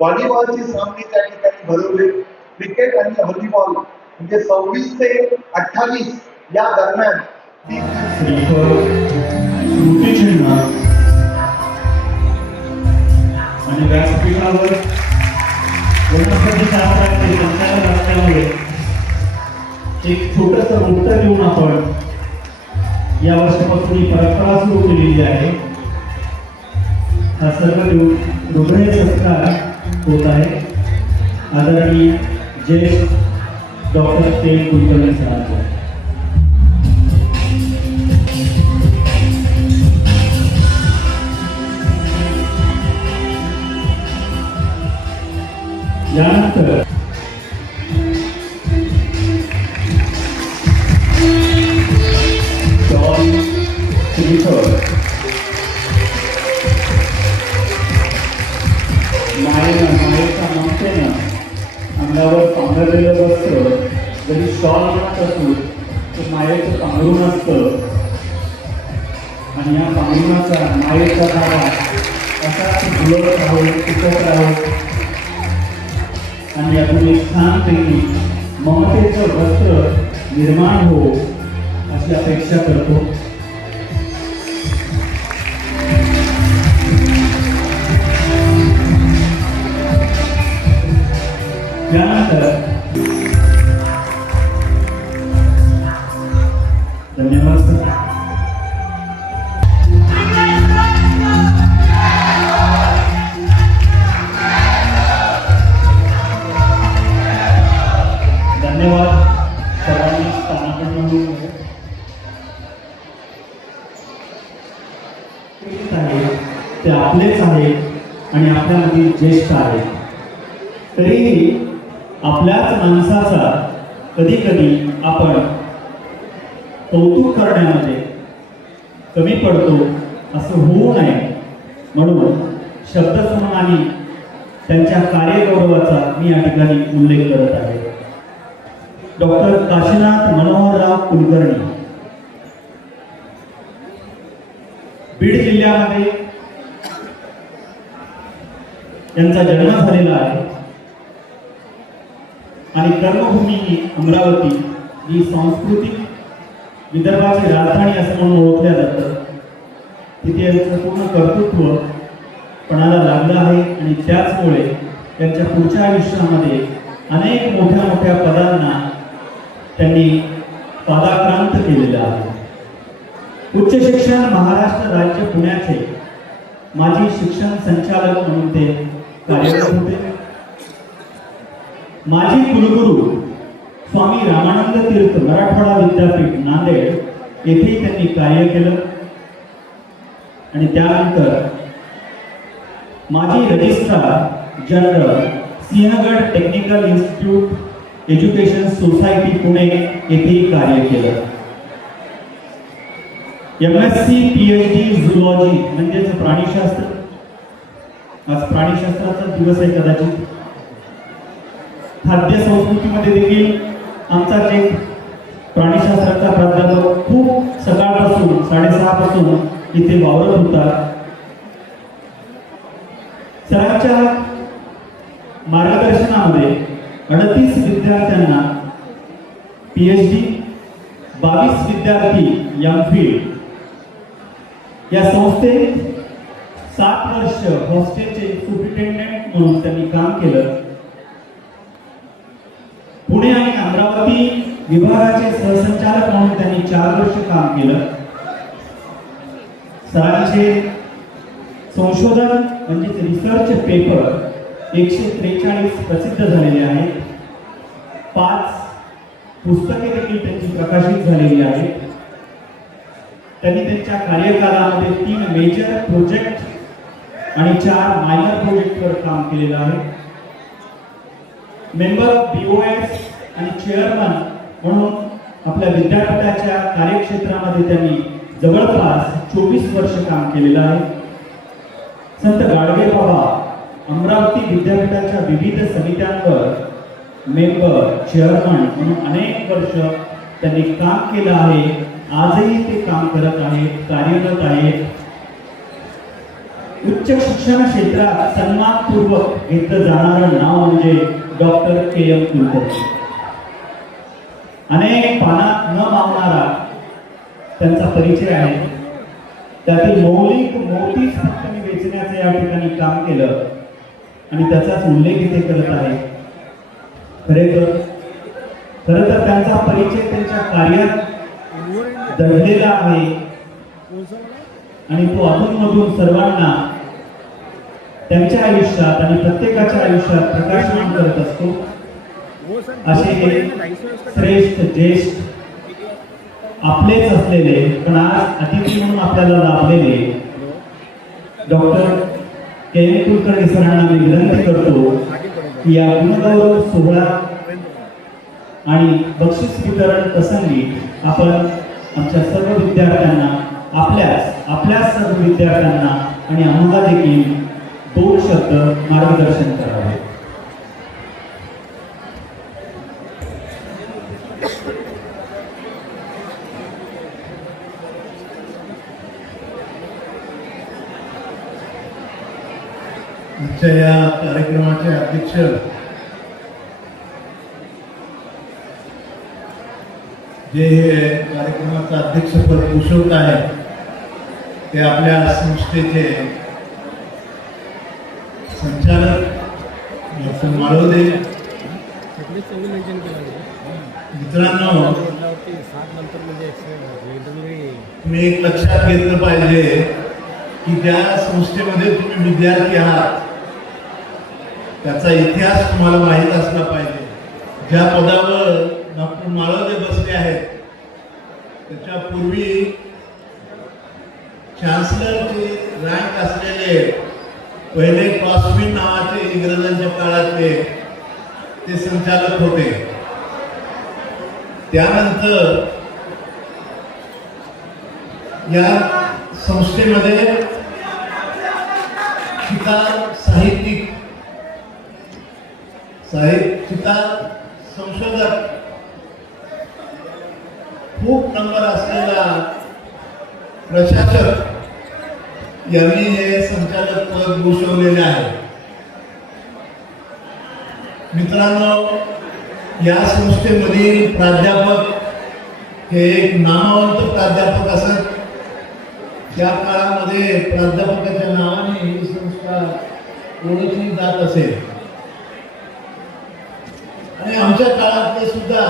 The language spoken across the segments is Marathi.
व्हॉलीबॉलचे सामने त्या ठिकाणी भरवले. क्रिकेट आणि व्हॉलीबॉल म्हणजे 26 ते 28 या दरम्यान आणि व्यासपीठावर वनस्पती शास्त्राचे संचालक असल्यामुळे एक छोटस उत्तर देऊन आपण या वर्षापासून ही परंपरा सुरू केलेली आहे. हा सर्व हृदय सत्कार होत आहे. आदरणीय ज्येष्ठ डॉक्टर ते कुलकर्णी सरांचा यानंतर जॉन श्रीकर मायेच्या ममतेनं अंगावर पांघरलेलं वस्त्र जरी शॉल म्हणत असू तर मायेचं पांघरून असतं आणि या पांघरुणाचा मायेचा धागा असाच झुलत राहो टिकत राहो आणि यातून एक छानपैकी ममतेचं वस्त्र निर्माण हो अशी अपेक्षा करतो. यानंतर धन्यवाद सर. धन्यवाद सर्वांनी स्थानापन्न ते आपलेच आहेत आणि आपल्यामधील ज्येष्ठ आहेत. तरीही आपल्याच माणसाचा कधी कधी आपण कौतुक करण्यामध्ये कमी पडतो असं होऊ नये म्हणून शब्दसन्मानी त्यांच्या कार्यगौरवाचा मी या ठिकाणी उल्लेख करत आहे. डॉक्टर काशीनाथ मनोहरराव कुलकर्णी बीड जिल्ह्यामध्ये यांचा जन्म झालेला आहे आणि कर्मभूमी ही अमरावती ही सांस्कृतिक विदर्भाची राजधानी असं म्हणून ओळखल्या जातं. तिथे यांचं पूर्ण कर्तृत्व पणाला लागलं आहे आणि त्याचमुळे त्यांच्या पुढच्या आयुष्यामध्ये अनेक मोठ्या मोठ्या पदांना त्यांनी पादाक्रांत केलेलं आहे. उच्च शिक्षण महाराष्ट्र राज्य पुण्याचे माजी शिक्षण संचालक म्हणून ते कार्यरत होते. माजी कुलगुरू स्वामी रामानंद तीर्थ मराठवाडा विद्यापीठ नांदेड येथे त्यांनी कार्य केलं आणि त्यानंतर माजी registrar general Sinhagad technical institute education society Pune येथेही कार्य केलं. MSc PhD झुलॉजी म्हणजेच प्राणीशास्त्र. आज प्राणीशास्त्राचा दिवस आहे कदाचित. खाद्य संस्कृतीमध्ये देखील आमचा एक प्राणीशास्त्राचा प्राध्यापक खूप सकाळपासून 6:30 पासून इथे वावरत होता. सरांच्या मार्गदर्शनामध्ये 38 विद्यार्थ्यांना PhD, 22 विद्यार्थी MPhil या संस्थेत 7 वर्ष हॉस्टेलचे सुपरिटेंडेंट म्हणून त्यांनी काम केलं. पुणे आणि अमरावती विभागाचे सहसंचालक म्हणून त्यांनी 4 वर्ष काम केलं. सरांचे संशोधन म्हणजे रिसर्च पेपर 143 प्रसिद्ध झालेले आहेत. 5 पुस्तके देखील त्यांची प्रकाशित झालेली आहेत. त्यांनी त्यांच्या कार्यकालामध्ये 3 मेजर प्रोजेक्ट आणि 4 मायनर प्रोजेक्टवर काम केलेलं आहे. मेंबर ऑफ BOS आणि चेअरमन म्हणून आपल्या विद्यापीठाच्या कार्यक्षेत्रामध्ये त्यांनी जवळपास 24 वर्ष काम केलेलं आहे. संत गाडगे बाबा अमरावती विद्यापीठाच्या विविध समित्यांवर मेंबर चेअरमन म्हणून अनेक वर्ष त्यांनी काम केलं आहे. आजही ते काम करत आहेत, कार्यरत आहेत. उच्च शिक्षण क्षेत्रात सन्मानपूर्वक घेतलं जाणारं नाव म्हणजे डॉक्टर के.एम. कुलकर्णी. अनेक पानात न मावणारा त्यांचा परिचय आहे. त्यातील मौलिक मोतीच फक्त मी वेचण्याचं या ठिकाणी काम केलं आणि त्याचाच उल्लेख इथे करत आहे. खरं तर त्यांचा परिचय त्यांच्या कार्यात दडलेला आहे आणि तो अधूनमधून सर्वांना त्यांच्या आयुष्यात आणि प्रत्येकाच्या आयुष्यात प्रकाशमान करत असतो. असे हे श्रेष्ठ ज्येष्ठ आपलेच असलेले पण आज अतिथी म्हणून आपल्याला लाभलेले डॉक्टर के.एम. कुलकर्णी सरांना मी विनंती करतो की या गुणगौरव सोहळा आणि बक्षीस वितरण प्रसंगी आपण आमच्या सर्व विद्यार्थ्यांना आपल्या सर्व विद्यार्थ्यांना आणि आम्हाला देखील 2 शब्द मार्गदर्शन करावे. आजच्या या कार्यक्रमाचे अध्यक्ष जे हे कार्यक्रमाचं अध्यक्षपद भूषवत आहे ते आपल्या संस्थेचे संचालक डॉक्टर माळवदे. मित्रांनो, तुम्ही एक लक्षात घेतलं पाहिजे की ज्या संस्थेमध्ये तुम्ही विद्यार्थी आहात त्याचा इतिहास तुम्हाला माहीत असला पाहिजे. ज्या पदावर डॉक्टर माळवदे बसले आहेत त्याच्या पूर्वी चान्सलरची रँक असलेले पहिले कॉस्मिन नावाचे इंग्रजांच्या काळातले ते संचालक होते. त्यानंतर या संस्थेमध्ये चितार चितार संशोधक खूप नंबर असलेला प्रशासक यांनी हे संचालक पद भूषवलेले आहे. मित्रांनो, या संस्थेमधील प्राध्यापक हे एक नामवंत प्राध्यापक असत. त्या काळामध्ये प्राध्यापकाच्या नावाने ही संस्था ओळखली जात असेल आणि आमच्या काळातले सुद्धा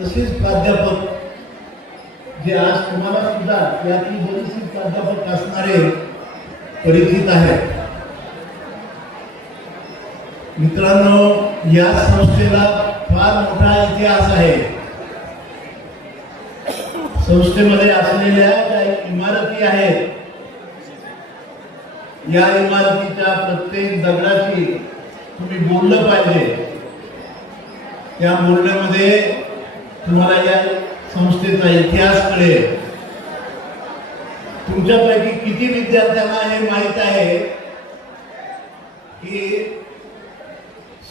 तसेच प्राध्यापक जे आज तुम्हाला सुद्धा यातली बरीचशी प्राध्यापक असणारे परिचित आहेत. मित्रांनो, या संस्थेला फार मोठा इतिहास आहे. संस्थेमध्ये असलेल्या ज्या इमारती आहेत या इमारतीच्या प्रत्येक दगडाची तुम्ही बोललं पाहिजे. या बोलण्यामध्ये तुम्हाला या संस्थेचा इतिहास कळेल. तुमच्यापैकी किती विद्यार्थ्यांना हे माहीत आहे की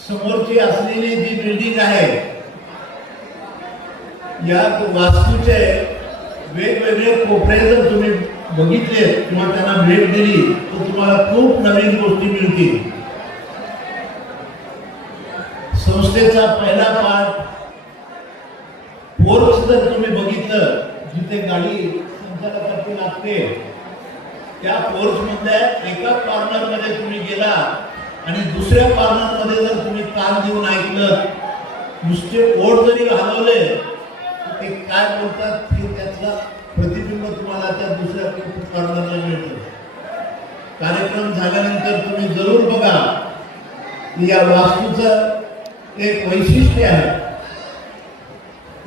समोरची असलेली जी बिल्डिंग आहे या वास्तूचे वेगवेगळे कोपरे जर तुम्ही बघितले किंवा त्यांना भेट दिली तर तुम्हाला खूप नवीन गोष्टी मिळतील. संस्थेचा पहिला पार्ट पोर्च जर तुम्ही बघितलं जिथे गाडी संचालकाची लागते त्या पोर्च मधल्या एका कॉर्नर मध्ये तुम्ही गेला आणि दुसऱ्या कॉर्नर मध्ये जर तुम्ही कान देऊन ऐकलं नुसते ओढ जरी हलवले ते काय बोलतात हे त्याचा प्रतिबिंब तुम्हाला त्या दुसऱ्या कॉर्नरला मिळतं. कार्यक्रम झाल्यानंतर तुम्ही जरूर बघा की या वास्तूचं एक वैशिष्ट्य आहे.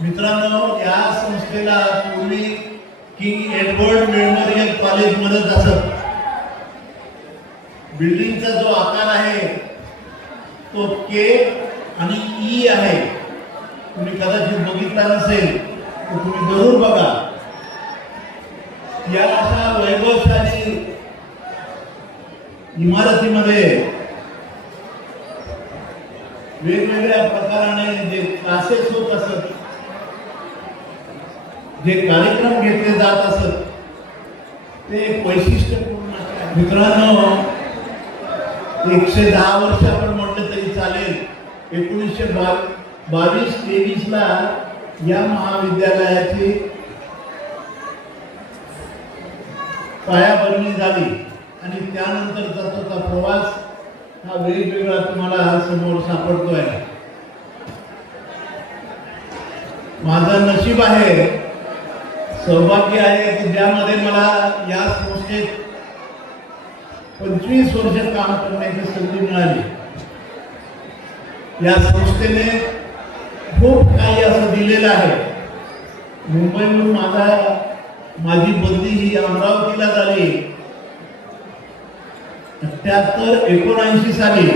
मित्रांनो, या संस्थेला पूर्वी किंग एडवर्ड मेमोरियल कॉलेज म्हणत असत. बिल्डिंगचा जो आकार आहे तो के आणि ई आहे. तुम्ही कदाचित बघितला नसेल तर तुम्ही जरूर बघा. या अशा वैभवशाली इमारतीमध्ये वेगवेगळ्या प्रकाराने जे क्लासेस होत असत, जे कार्यक्रम घेतले जात असत, ते एक वैशिष्ट्यपूर्ण आहे. मित्रांनो, 110 वर्ष आपण म्हटलं तरी चालेल. 1922-23 ला या महाविद्यालयाची पायाभरणी झाली आणि त्यानंतरचा तो प्रवास हा वेगवेगळा तुम्हाला समोर सापडतोय. माझं नशीब आहे, सौभाग्य आहे की ज्यामध्ये मला या संस्थेत 25 वर्ष काम करण्याची संधी मिळाली. या संस्थेने खूप काही असं दिलेलं आहे. मुंबईहून माझी बदली ही अमरावतीला झाली 78-79 साली.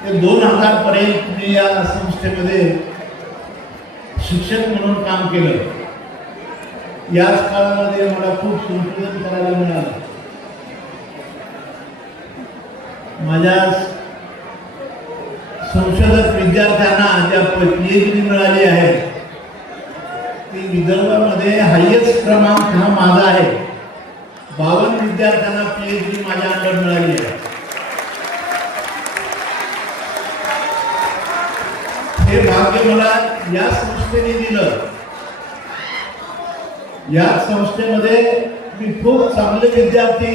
ते 2000 पर्यंत मी या संस्थेमध्ये शिक्षक म्हणून काम केलं. याच काळामध्ये मला खूप संशोधन करायला मिळालं. माझ्या संशोधक विद्यार्थ्यांना ज्या PhD मिळाली आहे ती विदर्भामध्ये हायेस्ट क्रमांक हा माझा आहे. 52 विद्यार्थ्यांना PhD माझ्या अंडर मिळाली आहे. हे भाग्य मला या संस्थेने दिलं. या संस्थेमध्ये मी खूप चांगले विद्यार्थी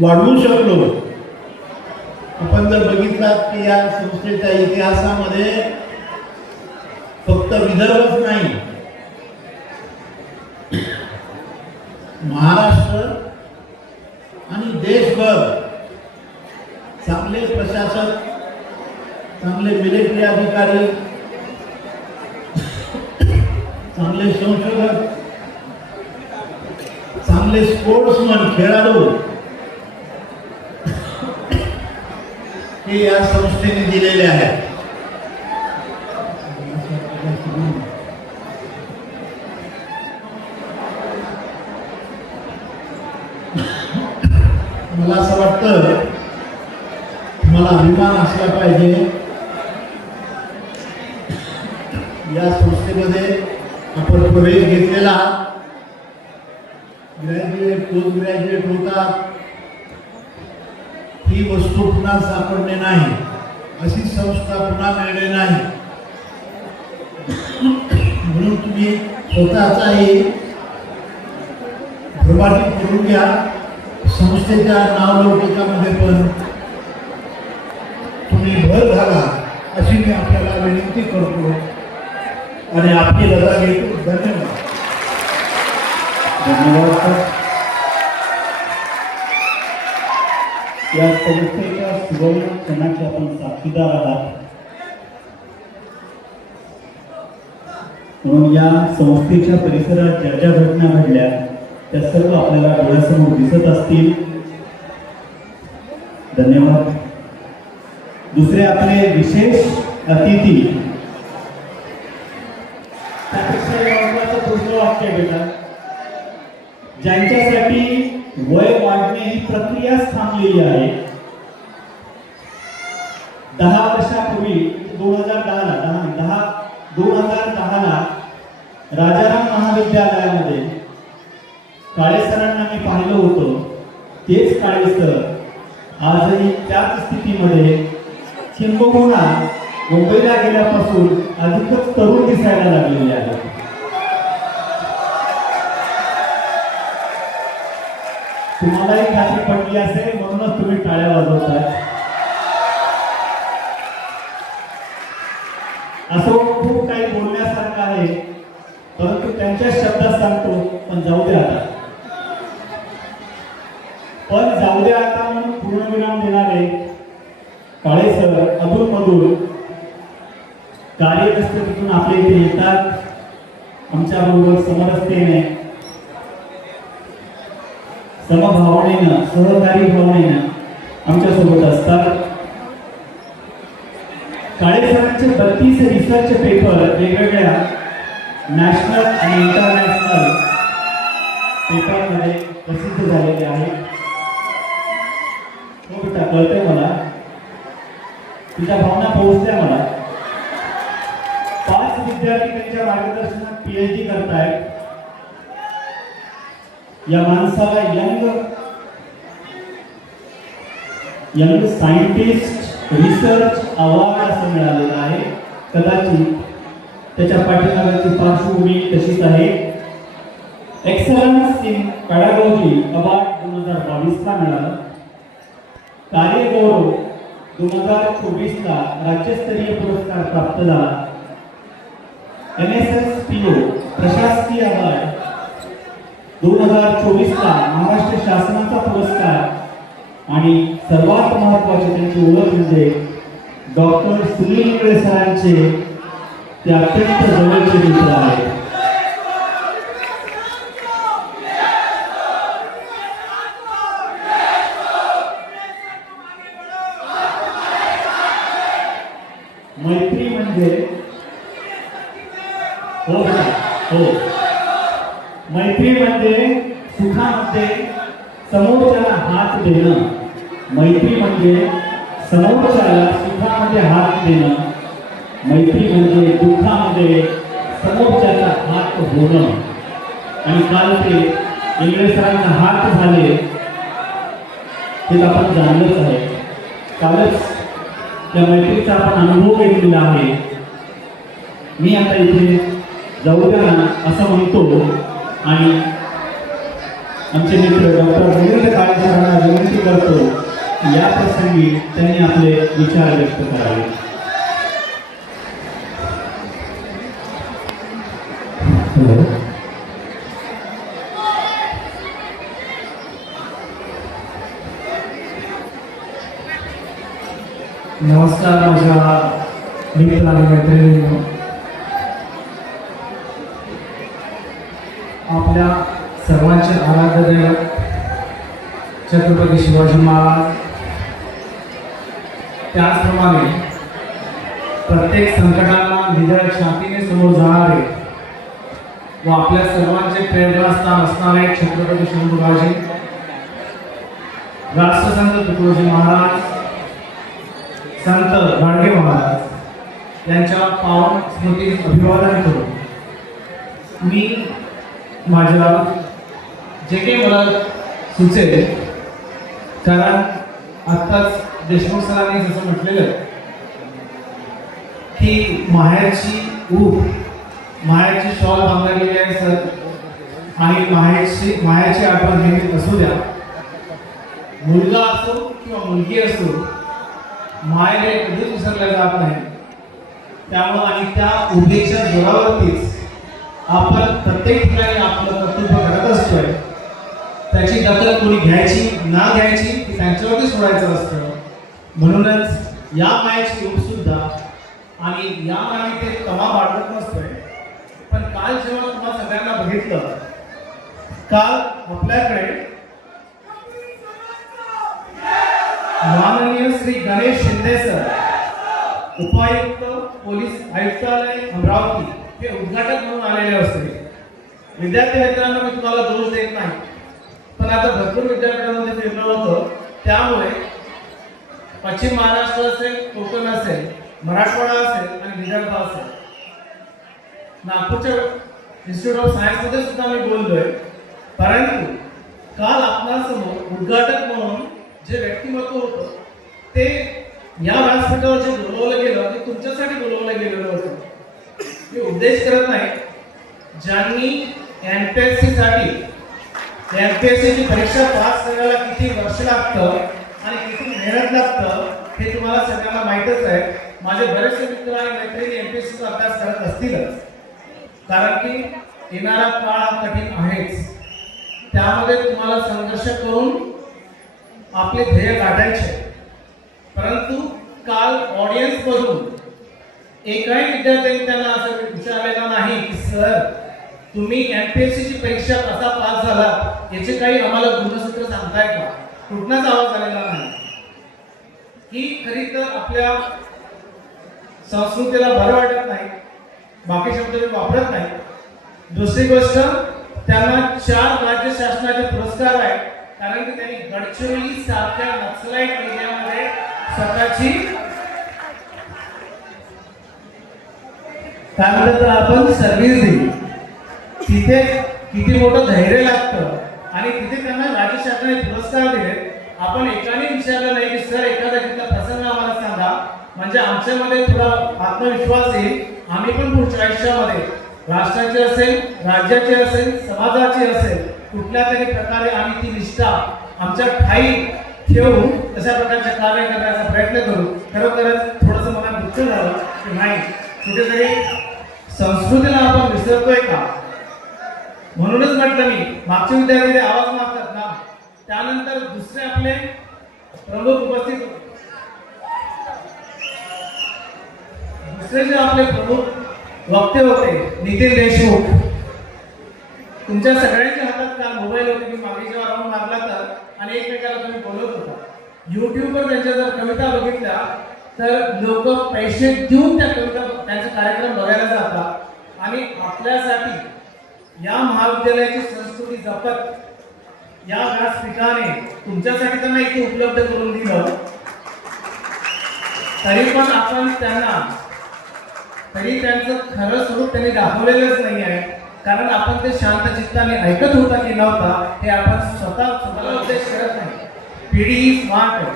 वाढवू शकलो. आपण जर बघितलात की या संस्थेच्या इतिहासामध्ये फक्त विदर्भच नाही, महाराष्ट्र आणि देशभर चांगले प्रशासक, चांगले मिलिटरी अधिकारी, चांगले संशोधक, चांगले स्पोर्ट्समन, खेळाडू हे या संस्थेने दिलेले आहेत. मला असं वाटतं मला अभिमान असला पाहिजे या संस्थेमध्ये आपण प्रवेश घेतलेला. ग्रॅज्युएट, पोस्ट ग्रॅज्युएट होतात, ही वस्तू पुन्हा सापडणे नाही, अशी संस्था पुन्हा मिळणे नाही. म्हणून तुम्ही स्वतःचाही भरभाटी करून घ्या. संस्थेच्या नावलौकिकामध्ये पण तुम्ही भर घाला अशी मी आपल्याला विनंती करतो आणि आपली रजा घेतो. धन्यवाद. धन्यवाद. या संस्थेच्या सुवर्ण क्षणाचे आपण साक्षीदार आहात. म्हणून या संस्थेच्या परिसरात ज्या ज्या घटना घडल्या त्या सर्व आपल्याला डोळ्यासमोर दिसत असतील. धन्यवाद. दुसरे आपले विशेष अतिथी, त्यापेक्षा महत्वाचं पुढचं वाक्य बेटा, ज्यांच्यासाठी वय वाढणे ही प्रक्रियाच थांबलेली आहे. 10 वर्षापूर्वी 2010ला राजाराम महाविद्यालयामध्ये काळे सरांना मी पाहिलं होतं. तेच काळे सर आजही त्याच स्थितीमध्ये, किंबहुना मुंबईला गेल्यापासून अधिकच तरुण दिसायला लागलेले आहेत. तुम्हालाही खात्री पडली असेल म्हणूनच तुम्ही टाळ्या वाजवताय. असं खूप काही बोलण्यासारखं आहे, परंतु त्यांच्या शब्दात सांगतो. पण जाऊ द्या आता, म्हणून पूर्णविराम देणारे काळे सर अधूनमधून कार्यव्यस्ततेतून आपल्या इथे येतात. आमच्याबरोबर समरसतेने, समभावनेनं, सहकारी भावनेनं आमच्यासोबत असतात. काळे सरांचे 32 रिसर्च पेपर वेगवेगळ्या नॅशनल आणि इंटरनॅशनल पेपरमध्ये प्रसिद्ध झालेले आहे. हो बेटा, कळतंय मला, तुझ्या भावना पोहोचल्या मला. 5 विद्यार्थी त्यांच्या मार्गदर्शनात PhD करतायत. या माणसाला यंग सायंटिस्ट रिसर्च अवॉर्ड असं मिळालेलं आहे. कदाचित त्याच्या पाठीमागची पार्श्वभूमी तशीच आहे. एक्सलन्स इन पॅडागॉजी अवॉर्ड 2022 ला मिळाला. कार्यगौरव 2024 ला राज्यस्तरीय पुरस्कार प्राप्त झाला. NSSPO प्रशासकीय अवॉर्ड 2024 ला महाराष्ट्र शासनाचा पुरस्कार. आणि सर्वात महत्त्वाची त्यांची ओळख म्हणजे डॉक्टर सुनील इंगळे सरांचे ते अत्यंत जवळचे मित्र आहेत. मैत्री म्हणजे हो, मैत्री म्हणजे सुखामध्ये समोरच्याला हात देणं. मैत्री म्हणजे समोरच्याला सुखामध्ये हात देणं. मैत्री म्हणजे दुःखामध्ये समोरच्याचा हात होणं. आणि काल ते इंगळे सरांना हात झाले ते आपण जाणलंच आहे. कालच त्या मैत्रीचा आपण अनुभव घेतलेला आहे. मी आता इथे जाऊ द्या ना असं म्हणतो आणि आमचे मित्र डॉक्टर रवींद्र काळे सरांना विनंती करतो या प्रसंगी त्यांनी आपले विचार व्यक्त करावे. नमस्कार माझ्या मित्र आणि मैत्रिणींनो. आपल्या सर्वांचे आराध्य दैवत छत्रपती शिवाजी महाराज, त्याचप्रमाणे प्रत्येक संकटांना निधळ शांतीने समोर जाणारे व आपल्या सर्वांचे प्रेरणास्थान असणारे छत्रपती शंभूराजे, राष्ट्रसंत तुकडोजी महाराज, संत गाडगे महाराज यांच्या पावन स्मृतीस अभिवादन करून मी माझ्या जे काही मला सुचेल, कारण आत्ताच देशमुख सरांनी जसं म्हटलेलं की माहेरची ऊब, माहेरची शॉल बांधलेली आहे सर, आणि माहेरची आठवण नेहमी असू द्या. मुलगा असो किंवा मुलगी असो, माहेर हे कधीच विसरलं जात नाही. त्यामुळं आणि त्या उभेच्या जोरावरतीच आपण प्रत्येक ठिकाणी आपलं कर्तव्य करत असतोय. त्याची दखल कोणी घ्यायची ना घ्यायची ती त्यांच्यावरती सोडायचं असतं. म्हणूनच या मायेची ऊब सुद्धा आणि या मागे ते तमा बाळगत नसतोय. पण काल जेव्हा तुम्हाला सगळ्यांना बघितलं, काल आपल्याकडे माननीय श्री गणेश शिंदे सर, उपायुक्त पोलीस आयुक्तालय अमरावती हे उद्घाटक म्हणून आलेले असते. विद्यार्थी मित्रांना मी तुम्हाला दोष देत नाही, पण आता भरपूर विद्यापीठामध्ये फिरलं होतं, त्यामुळे पश्चिम महाराष्ट्र असेल, कोकण असेल, मराठवाडा असेल आणि विदर्भ असेल, नागपूरच्या इन्स्टिट्यूट ऑफ सायन्स मध्ये सुद्धा मी बोललोय. परंतु काल आपणासमोर उद्घाटक म्हणून जे व्यक्तिमत्व होतं ते या व्यासपीठावर जे बोलवलं गेलं ते तुमच्यासाठी बोलवलं गेलेलं होतं. मी उद्देश करत नाही. ज्यांनी एमपीएससी साठी एमपीएससीची परीक्षा पास करायला किती वर्ष लागतं आणि किती मेहनत लागतं हे तुम्हाला सगळ्यांना माहीतच आहे. माझे बरेचसे मित्र आणि मैत्रिणी एमपीएससीचा अभ्यास करत असतीलच, कारण की येणारा काळ हा कठीण आहेच. त्यामध्ये तुम्हाला संघर्ष करून आपले ध्येय गाठायचे. परंतु काल ऑडियन्स मधून एकाही विद्यार्थ्यांनी त्यांना असं विचारलेलं नाही की सर तुम्ही एमपीएससीची परीक्षा कसा पास झाला याचे काही आम्हाला गुणसूत्र सांगताय का. कुठलाच आवाज आलेला नाही. ही खरी तर आपल्या संस्कृतीला बरं वाटत नाही. बाकी शब्द मी वापरत नाही. दुसरी गोष्ट, त्यांना 4 राज्य गडचिरोली सारख्या नक्सलाईट एरियामध्ये स्वतःची काय म्हणतात आपण सर्व्हिस दिली. तिथे किती मोठं धैर्य लागतं आणि तिथे त्यांना राज्य शासनाने पुरस्कार दिले. आपण एकाने विचारलं नाही की सर एखादा तिथला प्रसंग आम्हाला सांगा, म्हणजे आमच्यामध्ये थोडा आत्मविश्वास येईल. आम्ही पण पुढच्या आयुष्यामध्ये राष्ट्राचे असेल, राज्याचे असेल, समाजाचे असेल, कुठल्या तरी प्रकारे आम्ही ती निष्ठा आमच्या ठाई ठेवून तशा प्रकारचे कार्य करण्याचा प्रयत्न करू. खरोखरच थोडंसं मला दुःख झालं की नाही, कुठेतरी संस्कृतीला आपण विसरतोय का. म्हणूनच म्हटलं मी मागचे विद्यार्थी आवाज मागतात ना, त्यानंतर दुसरे आपले प्रमुख उपस्थित दुसरे जे आपले प्रमुख वक्ते होते नितीन देशमुख. तुमच्या सगळ्यांच्या हातात काल मोबाईल होते. मी मागे जेव्हा राऊंड मारला तर आणि एकमेकाला तुम्ही बोलत होता. युट्यूबवर त्यांच्या जर कविता बघितल्या तर लोक पैसे देऊन त्या कविता त्यांचे कार्यक्रम बघायला जातात आणि आपल्यासाठी या महाविद्यालयाची संस्कृती जपत या व्यासपीठाने तुमच्यासाठी त्यांना इथे उपलब्ध करून दिलं. तरी पण आपण त्यांना त्यांचं खरं स्वरूप त्यांनी दाखवलेलंच नाही आहे. कारण आपण ते शांत चित्ताने ऐकत होता की नव्हता हे आपण स्वतःला उपदेश करत नाही. पिढी ही स्मार्ट आहे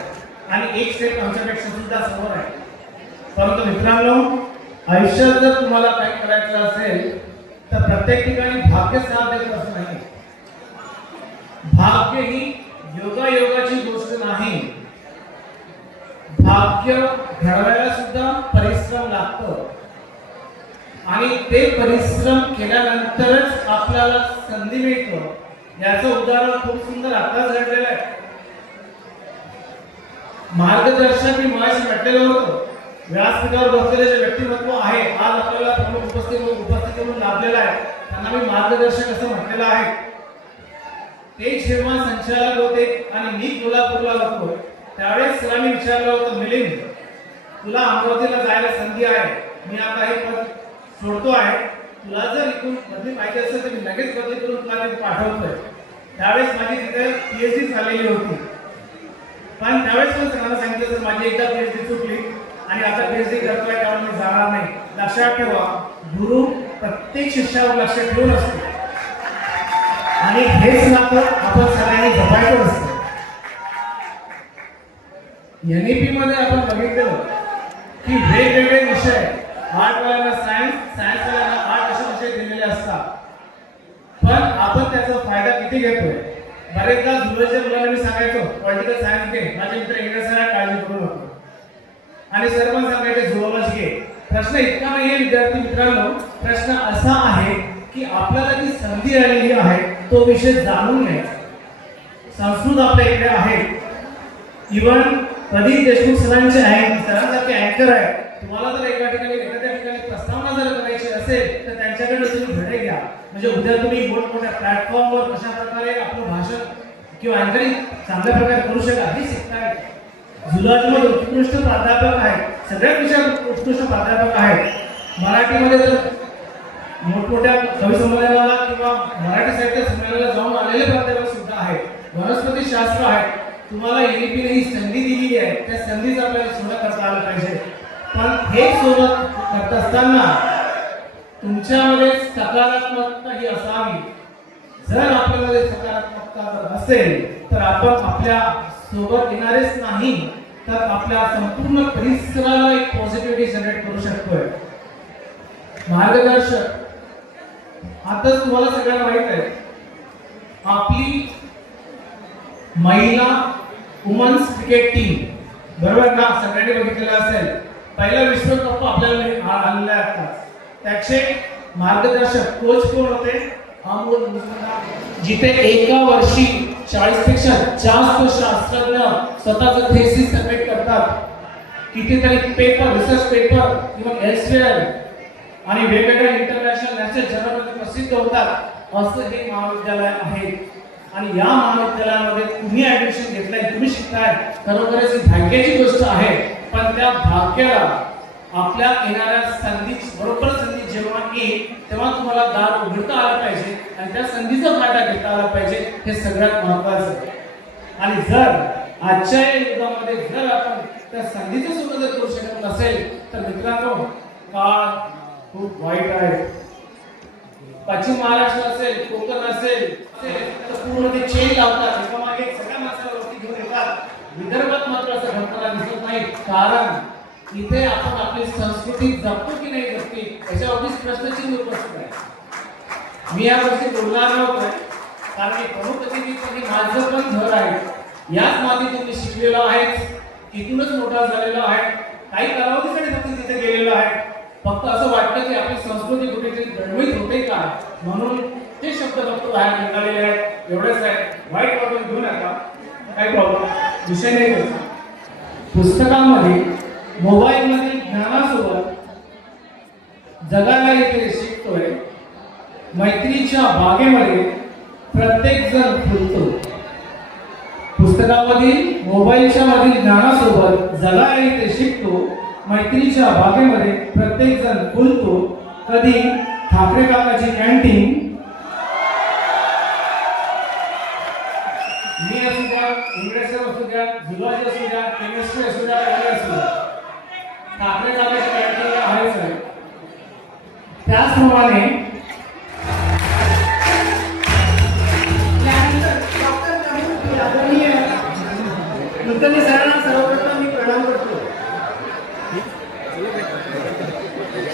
आणि एक स्टेप आमच्यापेक्षा सुद्धा समोर आहे. परंतु मित्रांनो, आयुष्यात जर तुम्हाला काही करायचं असेल तर प्रत्येक ठिकाणी भाग्य साथ देत असं नाही. भाग्य ही योगायोगाची गोष्ट नाही. भाग्य घडवायला सुद्धा परिश्रम लागतो आणि ते परिश्रम केल्यानंतरच आपल्याला संधी मिळतो. याचं उदाहरण खूप सुंदर आताच घडलेलं आहे. मार्गदर्शक मी मगाशी म्हटलेलं होतं, व्यासपीठावर बसलेले जे व्यक्तिमत्व आहे आज आपल्याला प्रमुख उपस्थित म्हणून लाभलेला आहे, त्यांना मी मार्गदर्शक असं म्हटलेलं आहे. ते जेव्हा संचालक होते आणि मी कोल्हापूरला होतो त्यावेळेस सरांनी विचारलं होतं, मिलिंद तुला अमरावतीला जायला संधी आहे, मी आता हे पद सोडतो आहे, तुला जर इथून बदली पाहिजे असेल तर मी लगेच बदली करून तुला तिथे पाठवतोय. त्यावेळेस माझी तिथे PhD झालेली होती. पण त्यावेळेस पण सरांना सांगितलं तर माझी एकदा PhD चुकली आणि आता PhD करतोय त्यावर मी जाणार नाही. लक्षात ठेवा, गुरु प्रत्येक शिष्यावर लक्ष ठेवून असतो आणि हेच नातं आपण सगळ्यांनी जपायचं असतं. NEP मध्ये आपण बघितलं की वेगवेगळे विषय, आर्टवाल्यांना सायन्स, सायन्सवाल्यांना आर्ट असे विषय दिलेले असतात. पण आपण त्याचा फायदा किती घेतोय. बरेचदा झुलॉजीच्या मुलांना मी सांगायचो पॉलिटिकल सायन्स घे, माझे मित्र इंग्रज सर काळजी करू नको, आणि सर पण सांगायचे झुलॉजी घे. प्रश्न इतका नाहीये विद्यार्थी मित्रांनो, प्रश्न असा आहे की आपल्याला जी संधी आलेली आहे तो विषय जाणून घ्यायचा. संस्कृत आपल्या इकडे आहे. इव्हन प्रदीप देशमुख सरांचे सरांसारखे अँकर आहे. तुम्हाला जर एका ठिकाणी एखाद्या ठिकाणी प्रस्तावना जर करायची असेल तर त्यांच्याकडे तुम्ही धडे घ्या. म्हणजे उद्या तुम्ही मोठमोठ्या प्लॅटफॉर्मवर कशा प्रकारे आपलं भाषण किंवा अँकरिंग चांगल्या प्रकारे करू शकाल हे शिकताय. झुलॉजीमध्ये उत्कृष्ट प्राध्यापक आहेत, सगळ्याच विषयात उत्कृष्ट प्राध्यापक आहेत. मराठीमध्ये तर मोठमोठ्या कवी संमेलनाला किंवा मराठी साहित्य संमेलनाला जाऊन आलेले प्राध्यापक सुद्धा आहेत. वनस्पती शास्त्र आहे. तुम्हाला NEP ने ही संधी दिलेली आहे, त्या संधीचा आपल्याला सोनं करता आलं पाहिजे. पण हे सोनं करत असताना तुमच्यामध्ये सकारात्मकता ही असावी. जर आपल्यामध्ये सकारात्मकता जर असेल तर आपण आपल्या सोबत येणारेच नाही तर आपल्या संपूर्ण परिसराला एक पॉझिटिव्हिटी जनरेट करू शकतोय. मार्गदर्शक आता तुम्हाला सगळ्यांना माहित आहे, आपली महिला वुमन्स क्रिकेट टीम बरोबर ना, सगळ्यांनी बघितलेलं असेल. पहिला विश्वकप आपल्याला आलेला आहे. त्याचे मार्गदर्शक कोच कोण होते? अमोल मुस्तफा. जिथे एका वर्षी 40 पेक्षा जास्त शास्त्रज्ञ स्वतःचं थेसिस सबमिट करतात. कितीतरी पेपर, रिसर्च पेपर किंवा एल्सवेअर आणि वेगवेगळ्या इंटरनॅशनल नॅशनल जर्नलमध्ये प्रसिद्ध होतात. असं हे महाविद्यालय आहे आणि या महाविद्यालयामध्ये तुम्ही ऍडमिशन घेतलंय, तुम्ही शिकताय, खरोखरच ही भाग्याची गोष्ट आहे. पण त्या भाग्याला आपल्या येणाऱ्या संधी बरोबर संधी जेव्हा येईल तेव्हा तुम्हाला दार उघडता आलं पाहिजे आणि त्या संधीचा फायदा घेता आला पाहिजे. हे सगळ्यात महत्त्वाचं आहे. आणि जर आजच्या या युगामध्ये जर आपण त्या संधीचं सुद्धा जर करू शकत नसेल तर मित्रांनो काळ खूप वाईट आहे. पश्चिम महाराष्ट्र असेल, कोकण असेल तर पूर्ण ते चेन लावतात, एकामागे एक सगळ्या माणसाला वरती घेऊन येतात. विदर्भात मात्र असं घडताना दिसत नाही, कारण इथे आपण आपली संस्कृती जपतो की नाही जपते याच्यावरतीच प्रश्नचिन्ह उपस्थित आहे. मी या गोष्टी बोलणार नव्हतो कारण मी प्रमुख अतिथी पण हे माझं पण घर आहे. याच मातीतून मी शिकलेलो आहे, इथूनच मोठा झालेलो आहे, काही कालावधीसाठी फक्त तिथे गेलेलो आहे. फक्त असं वाटतं की आपली संस्कृती कुठेतरी दडमीत होते का म्हणून ते शब्द फक्त बाहेर निघालेले आहेत. एवढंच आहे, वाईट वाटून घेऊ नका, काही प्रॉब्लेम विषय नाही. पुस्तकामध्ये मोबाईल मध्ये ज्ञानासोबत जगायला इथे शिकतोय. मैत्रीच्या बागेमध्ये प्रत्येक जण फुलतो. पुस्तकामधील मोबाईलच्या मधील ज्ञानासोबत जगायला इथे शिकतो. मैत्रीच्या बागेमध्ये प्रत्येक जण फुलतो. कधी ठाकरे काकाची कॅन्टीन मी असू द्या, इंग्रजी असू द्या, झुलॉजी असू द्या, केमिस्ट्री असू द्या, काही असू द्या, ठाकरे काकाची कॅन्टीन आहेच आहे. त्याचप्रमाणे कुलकर्णी सरांना सर्वप्रथम मी प्रणाम करतो.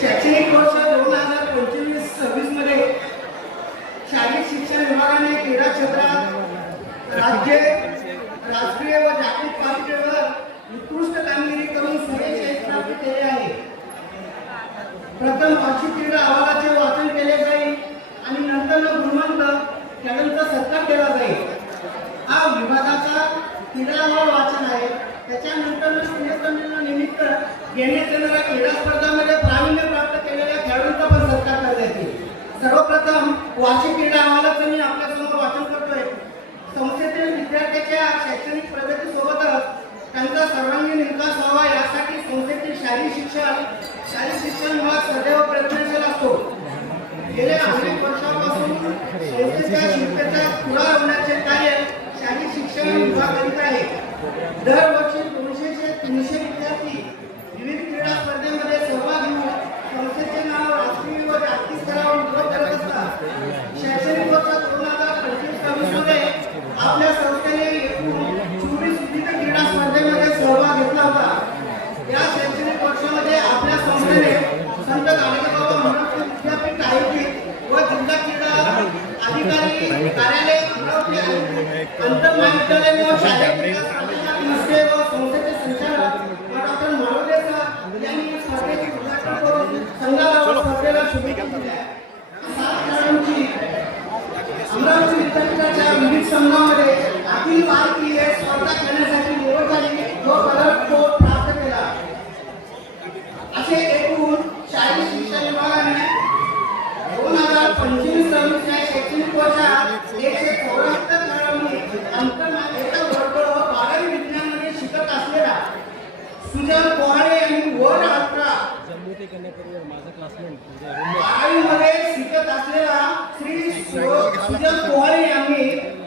शैक्षणिक वर्ष 2025-26 मध्ये शालेय शिक्षण विभागाने क्रीडा क्षेत्रात राष्ट्रीय व जागतिक पातळीवर उत्कृष्ट कामगिरी करून सुरेश प्राप्त केले आहे. प्रथम वार्षिक क्रीडा अहवालाचे वाचन केले जाईल आणि नंतर गुणवंत खेळाडूंचा सत्कार केला जाईल. हा विभागाचा क्रीडा अहवाल वाचन आहे. त्याच्यानंतर निमित्त घेण्यात येणाऱ्या क्रीडा स्पर्धांमध्ये प्रावीण्य प्राप्त केलेल्या खेळाडूंचा पण सत्कार करण्यात येईल. सर्वप्रथम वार्षिक क्रीडा अहवालाचं मी आपल्यासमोर वाचन करतोय. संस्थेतील विद्यार्थ्यांच्या शैक्षणिक प्रगतीसोबतच त्यांचा सर्वांगीण विकास व्हावा यासाठी संस्थेतील शालेय शिक्षण विभाग सदैव प्रयत्नशील असतो. गेल्या अनेक वर्षांपासून संस्थेच्या शिल्पेचा पुढा होण्याचे कार्य शालेय शिक्षण विभाग करीत आहे. दरवर्षी 200 ते 300 विद्यार्थी विविध क्रीडा स्पर्धेमध्ये सहभाग घेऊन संस्थेचे नाव राष्ट्रीय व जागतिक स्तरावर उज्ज्वल करत असतात. शैक्षणिक वर्ष 2025-26 मध्ये आपल्या संस्थेने एकूण 24 विविध क्रीडा स्पर्धेमध्ये सहभाग घेतला होता. या शैक्षणिक वर्षामध्ये आपल्या संस्थेने संत गाडगेबाबा महाराष्ट्र विद्यापीठ आयोजित व जिल्हा क्रीडा अधिकारी कार्यालय आंतरमहाविद्यालय व शालेय संस्थे व संस्थेचे संचालक डॉक्टर माळवदे सर यांनी स्पर्धेचे उद्घाटन करून संघाला व स्पर्धेला शुभेच्छा दिल्या. 7 खेळाडूंची अमरावती विद्यापीठाच्या विविध संघामध्ये अखिल भारतीय स्पर्धा खेळण्यासाठी निवड झाली व पदक प्राप्त केला. असे एकूण शालेय शिक्षण विभागाने 2025-26 या शैक्षणिक वर्षात 174 खेळाडूंनी एका वर्ग 12वी विज्ञानामध्ये शिकत असलेला सुजल पोहाळे यांनी वर 18 12वी मध्ये शिकत असलेला श्री सुजल पोहाळे यांनी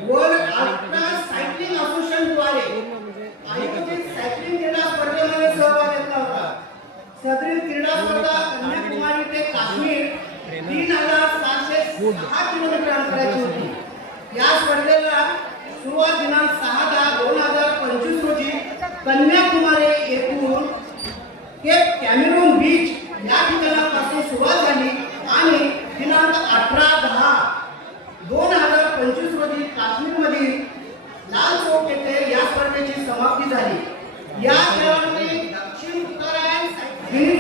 वर 18 सायकलिंग असोसिएशनद्वारे आयोजित सायकलिंग क्रीडा स्पर्धेमध्ये सहभाग घेतला होता. सदरील क्रीडा स्पर्धा कन्याकुमारी ते काश्मीर 3706 किलोमीटर अंतराची होती. या स्पर्धेला सुरुवात दिनांक 6/10/2025 रोजी कन्याकुमारी येथून केप कॅमेरून बीच या ठिकाणापासून सुरुवात झाली आणि दिनांक 18/10/2025 रोजी काश्मीरमधील लाल चौक येथे या स्पर्धेची समाप्ती झाली. या खेळाडूंनी दक्षिण उत्तरायण सायकलिंग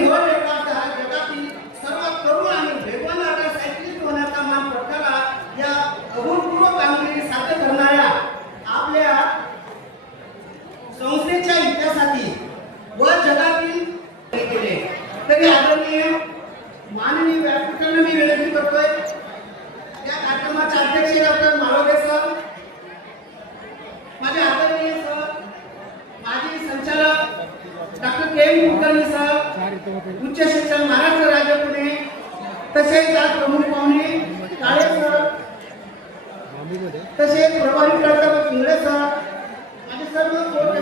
जगातील सर्वात तरुण आणि वेगवान सायकलिस्ट होण्याचा मान पटकावला. या अभूतपूर्व कामगिरी साध्य करणाऱ्या आपल्या संस्थेच्या इतिहासातील व जगातील केले. तरी आदरणीय माननीय व्यासपीठांना मी विनंती करतोय या कार्यक्रमाचे अध्यक्ष डॉक्टर माळवदे सर, माझे आदरणीय सर, माजी संचालक डॉक्टर के कुलकर्णी सर, उच्च शिक्षण महाराष्ट्र राज्य पुणे, तसेच आज प्रमुख पाहुणे काळे सर, तसेच प्रभारी प्राध्यापक इंगळे सर, सर मला फोन